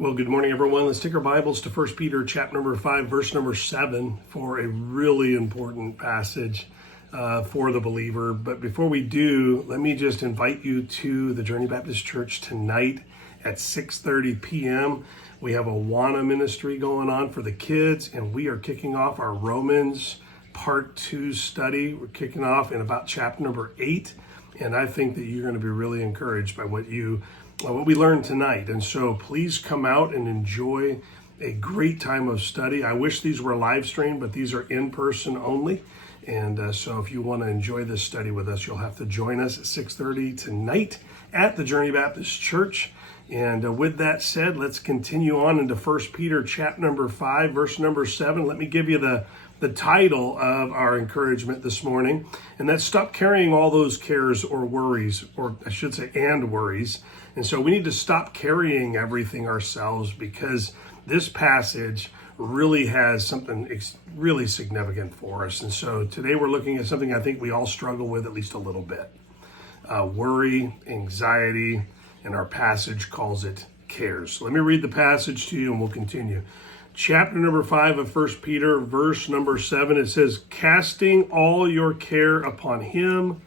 Well, good morning, everyone. Let's take our Bibles to 1 Peter chapter number 5, verse number 7 for a really important passage for the believer. But before we do, let me just invite you to the Journey Baptist Church tonight at 6:30 p.m. We have a Awana ministry going on for the kids, and we are kicking off our Romans Part 2 study. We're kicking off in about chapter number 8, and I think that you're going to be really encouraged by what we learned tonight. And so please come out and enjoy a great time of study. I wish these were live streamed, but these are in person only. And so if you want to enjoy this study with us, you'll have to join us at 6:30 tonight at the Journey Baptist Church. And with that said, let's continue on into 1 Peter chapter number 5, verse number 7. Let me give you the title of our encouragement this morning, and that's stop carrying all those cares or worries, or I should say, and worries. And so we need to stop carrying everything ourselves, because this passage really has something really significant for us. And so today we're looking at something I think we all struggle with at least a little bit. Worry, anxiety, and our passage calls it cares. So let me read the passage to you and we'll continue. Chapter number 5 of 1 Peter, verse number 7, it says, casting all your care upon him,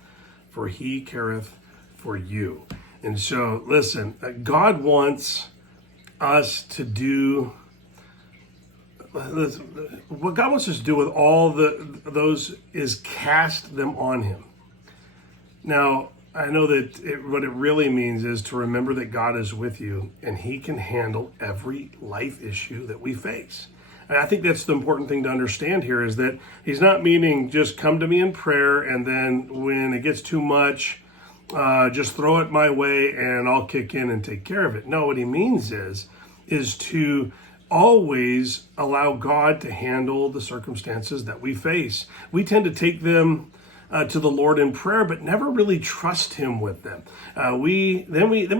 for he careth for you. And so, listen, God wants us to do, what God wants us to do with all those is cast them on him. Now, I know that what it really means is to remember that God is with you and he can handle every life issue that we face. And I think that's the important thing to understand here, is that he's not meaning just come to me in prayer and then when it gets too much, just throw it my way and I'll kick in and take care of it. No, what he means is to always allow God to handle the circumstances that we face. We tend to take them to the Lord in prayer, but never really trust him with them. We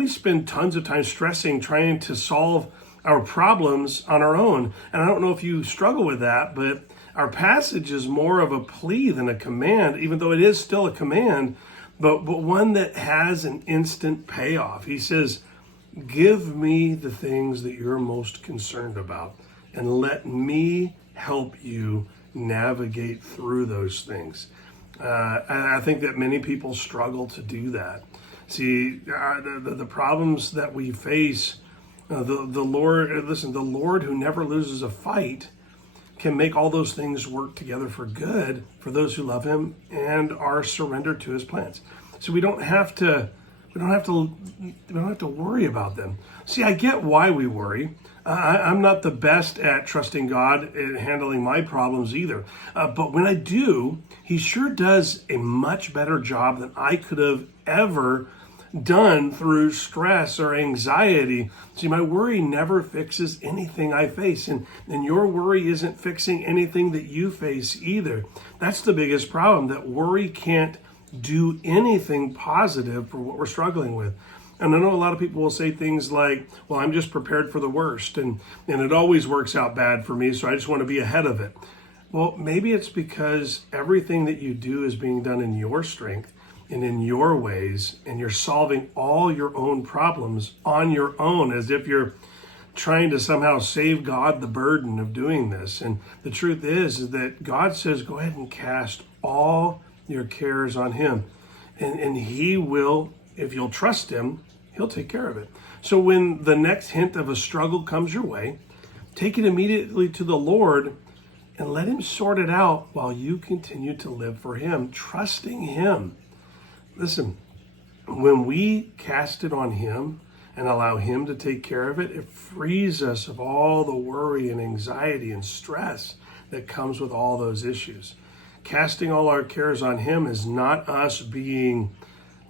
spend tons of time stressing, trying to solve our problems on our own. And I don't know if you struggle with that, but our passage is more of a plea than a command, even though it is still a command, but one that has an instant payoff. He says, give me the things that you're most concerned about and let me help you navigate through those things. I think that many people struggle to do that. See, the problems that we face, the Lord who never loses a fight can make all those things work together for good for those who love him and are surrendered to his plans. So we don't have to worry about them. See, I get why we worry. I'm not the best at trusting God and handling my problems either. But when I do, he sure does a much better job than I could have ever done through stress or anxiety. See, my worry never fixes anything I face, and your worry isn't fixing anything that you face either. That's the biggest problem, that worry can't do anything positive for what we're struggling with. And I know a lot of people will say things like, well, I'm just prepared for the worst, and it always works out bad for me, so I just want to be ahead of it. Well, maybe it's because everything that you do is being done in your strength and in your ways, and you're solving all your own problems on your own, as if you're trying to somehow save God the burden of doing this. And the truth is that God says, go ahead and cast all your cares on him. And he will, if you'll trust him, he'll take care of it. So when the next hint of a struggle comes your way, take it immediately to the Lord and let him sort it out while you continue to live for him, trusting him. Listen, when we cast it on him and allow him to take care of it, it frees us of all the worry and anxiety and stress that comes with all those issues. Casting all our cares on him is not us being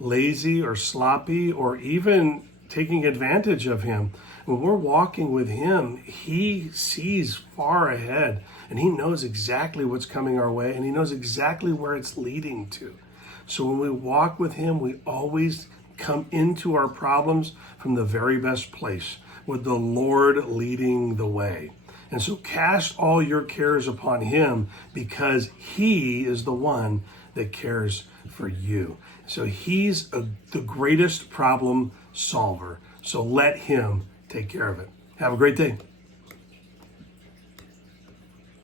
lazy or sloppy or even taking advantage of him. When we're walking with him, he sees far ahead and he knows exactly what's coming our way and he knows exactly where it's leading to. So when we walk with him, we always come into our problems from the very best place, with the Lord leading the way. And so cast all your cares upon him, because he is the one that cares for you. So he's the greatest problem solver. So let him take care of it. Have a great day.